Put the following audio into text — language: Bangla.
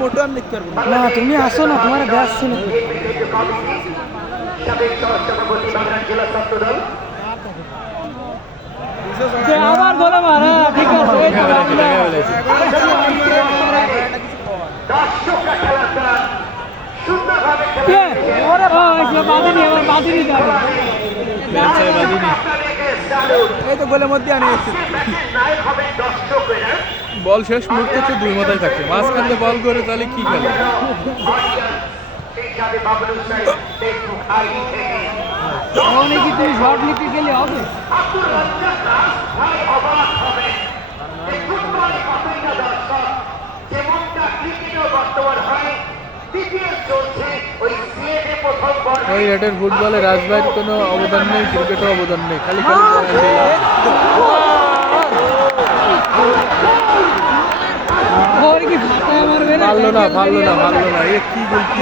মোটো আমি দেখতে পারবো না তুমি আসো না, তোমার ব্যাস ছিল। আবার ধরে মারা, ঠিক আছে এই তো বাংলা। কে? ওরে বাবা, বাদিনি আমার বাদিনি যাবে। এই তো গোলের মধ্যে আনে গেছে। বল শেষ মুহূর্তে হচ্ছে দুই মাথায় থাকে, মাঝখান দিয়ে বল করে তাহলে কি খেলে? অনেকে তুই শর্ট নিতে গেলে হবে। ওই রেটের ফুটবলে রাজবাড়ির কোনো অবদান নেই, ক্রিকেটও অবদান নেই, খালি খালি কি ফাটায় মারবে না, পারলো না, এ কি গোল কি?